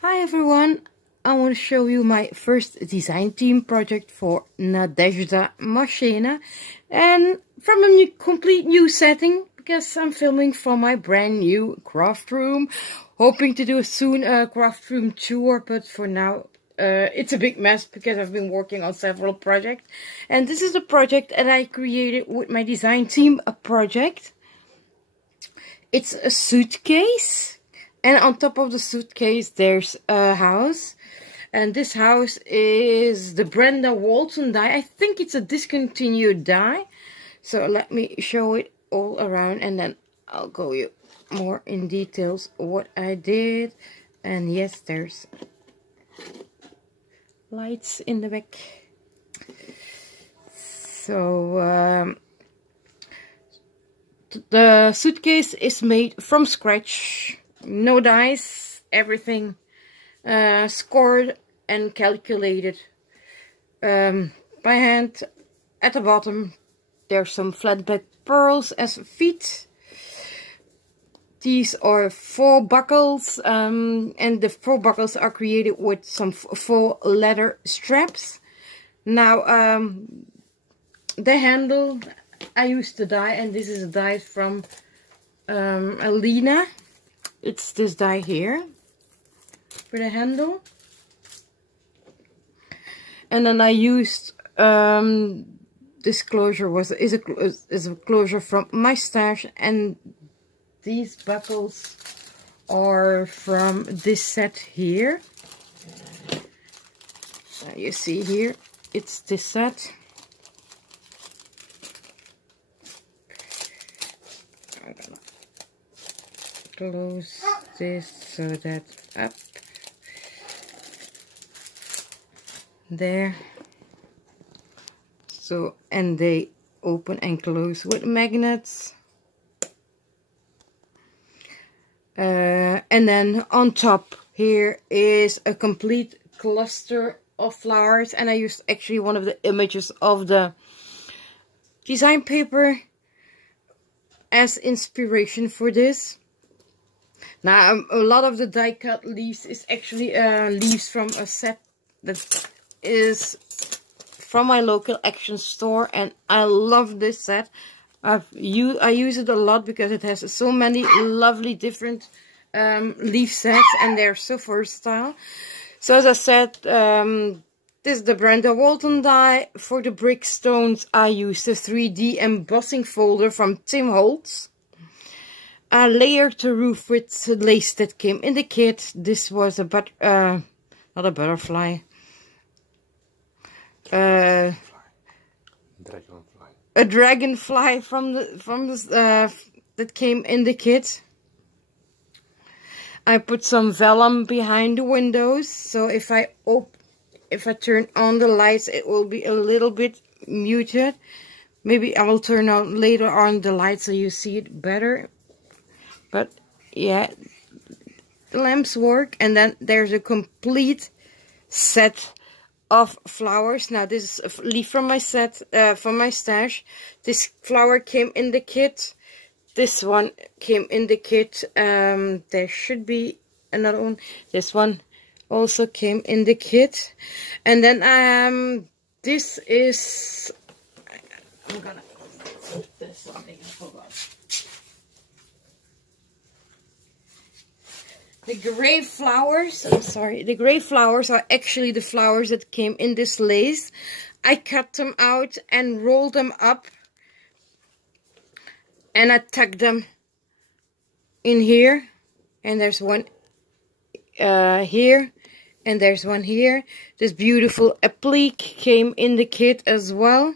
Hi everyone, I want to show you my first design team project for Nadezhda Marchena, and from a complete new setting because I'm filming from my brand new craft room. Hoping to do soon a craft room tour, but for now it's a big mess because I've been working on several projects, and this is the project that I created with my design team, a project. It's a suitcase. And on top of the suitcase, there's a house. And this house is the Brenda Walton die. I think it's a discontinued die. So let me show it all around. And then I'll go you more in details what I did. And yes, there's lights in the back. So the suitcase is made from scratch. No dice, everything scored and calculated by hand. At the bottom there's some flatback pearls as feet. These are 4 buckles, and the 4 buckles are created with some 4 leather straps. Now the handle, I used the die, and this is a die from Alina. It's this die here for the handle, and then I used this closure is a closure from my stash, and these buckles are from this set here. You see here, it's this set. Close this so that's up there. So, and they open and close with magnets. And then on top here is a complete cluster of flowers, and I used actually one of the images of the design paper as inspiration for this. Now, a lot of the die cut leaves is actually leaves from a set that is from my local action store, and I love this set. I use it a lot because it has so many lovely different leaf sets, and they're so versatile. So as I said, this is the Brenda Walton die. For the brick stones, I used the 3D embossing folder from Tim Holtz. I layered the roof with lace that came in the kit. This was a not a butterfly. A dragonfly from the that came in the kit. I put some vellum behind the windows, so if I turn on the lights, it will be a little bit muted. Maybe I will turn on later on the lights so you see it better. But yeah, the lamps work. And then there's a complete set of flowers. Now this is a leaf from my set, from my stash. This flower came in the kit. This one came in the kit. There should be another one. This one also came in the kit. And then this is, I'm gonna put this something I forgot. The gray flowers, I'm sorry, the gray flowers are actually the flowers that came in this lace. I cut them out and rolled them up, and I tucked them in here. And there's one here, and there's one here. This beautiful applique came in the kit as well.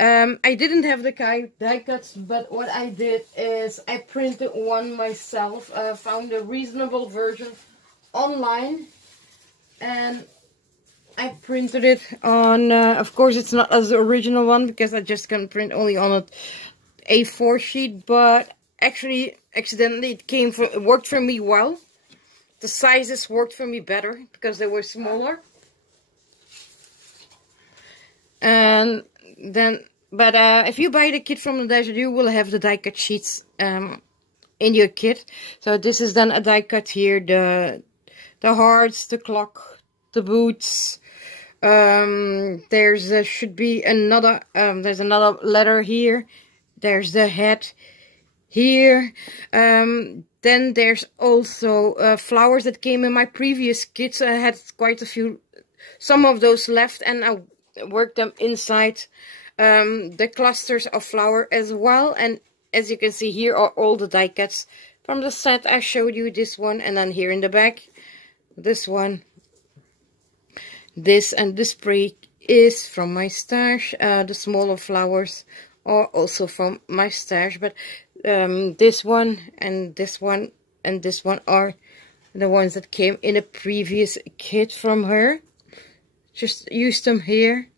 I didn't have the die cuts, but what I did is I printed one myself. Found a reasonable version online, and I printed it on, of course it's not as the original one because I just can print only on an A4 sheet, but actually accidentally it worked for me well. The sizes worked for me better because they were smaller. And then, but if you buy the kit from Nadezhda, you will have the die cut sheets in your kit. So this is then a die cut here, the the hearts, the clock, the boots. There's should be another. There's another letter here. There's the head here. Then there's also flowers that came in my previous kits. I had quite a few, some of those left, and I worked them inside the clusters of flower as well. And as you can see, here are all the die cuts from the set I showed you. This one, and then here in the back, this one, this, and the spray is from my stash. The smaller flowers are also from my stash, but this one and this one and this one are the ones that came in a previous kit from her. Just used them here.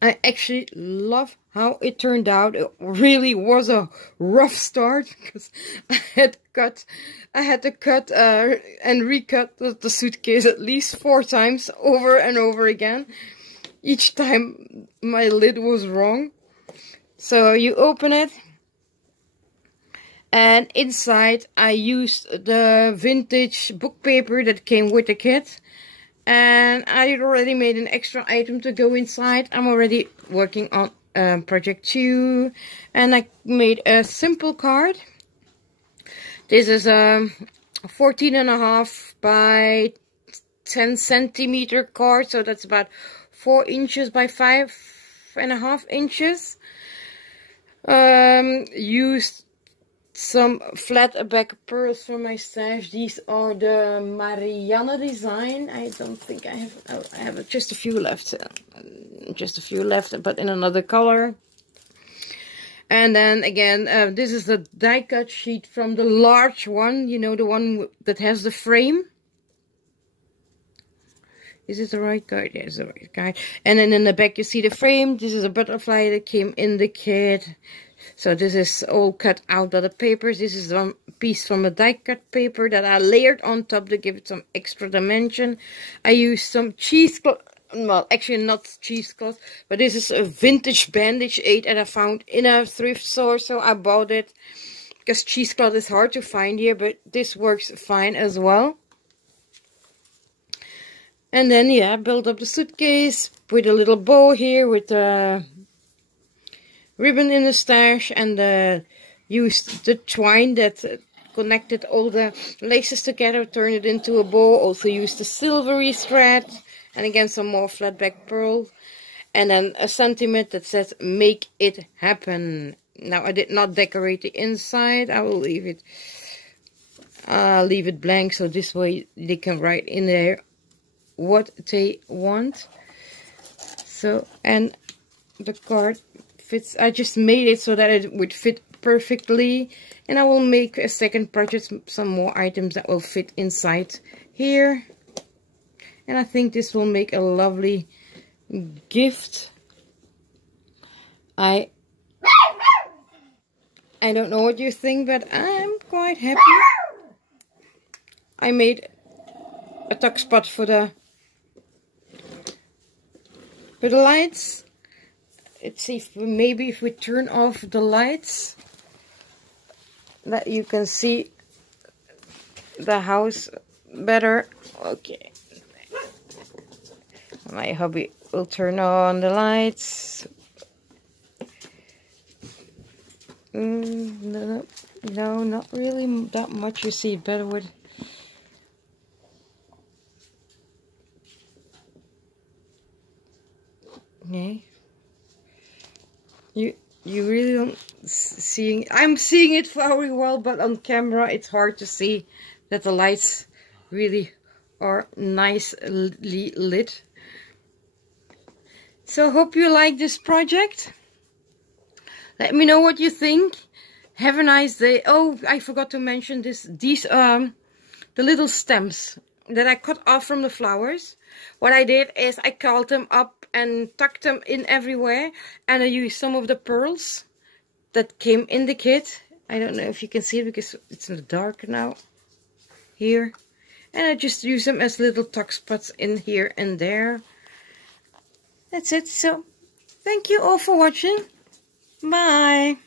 I actually love how it turned out. It really was a rough start because I had to cut and recut the suitcase at least 4 times over and over again. Each time my lid was wrong. So you open it, and inside I used the vintage book paper that came with the kit. And I already made an extra item to go inside. I'm already working on project 2, and I made a simple card. This is a 14.5 by 10 centimeter card, so that's about 4 inches by 5.5 inches. Used some flat back pearls from my stash. These are the Marchena Design. I don't think I have just a few left. But in another color. And then again, this is the die cut sheet from the large one. You know, the one that has the frame. Is it the right guide? Yeah, it's the right guide. And then in the back you see the frame. This is a butterfly that came in the kit. So this is all cut out of the papers. This is one piece from a die cut paper that I layered on top to give it some extra dimension. I used some cheesecloth. Well, actually not cheesecloth, but this is a vintage bandage aid that I found in a thrift store. So I bought it because cheesecloth is hard to find here, but this works fine as well. And then, yeah, build up the suitcase with a little bow here with the ribbon in the stash, and used the twine that connected all the laces together, turned it into a bow. Also used the silvery thread, and again some more flat back pearl, and then a sentiment that says "Make it happen." Now I did not decorate the inside. I will leave it blank, so this way they can write in there what they want. So, and the card fits. I just made it so that it would fit perfectly, and I will make a second project, some more items that will fit inside here. And I think this will make a lovely gift. I don't know what you think, but I'm quite happy. I made a tuck spot for the lights. Let's see if maybe if we turn off the lights, that you can see the house better. Okay. My hubby will turn on the lights. No, not really that much. You see it better with. Okay. You really don't seeing. I'm seeing it very well, but on camera it's hard to see that the lights really are nicely lit. So hope you like this project. Let me know what you think. Have a nice day. Oh, I forgot to mention this. These the little stems that I cut off from the flowers. What I did is I curled them up and tucked them in everywhere, and I used some of the pearls that came in the kit. I don't know if you can see it because it's in the dark now. Here. And I just use them as little tuck spots in here and there. That's it. So, thank you all for watching. Bye.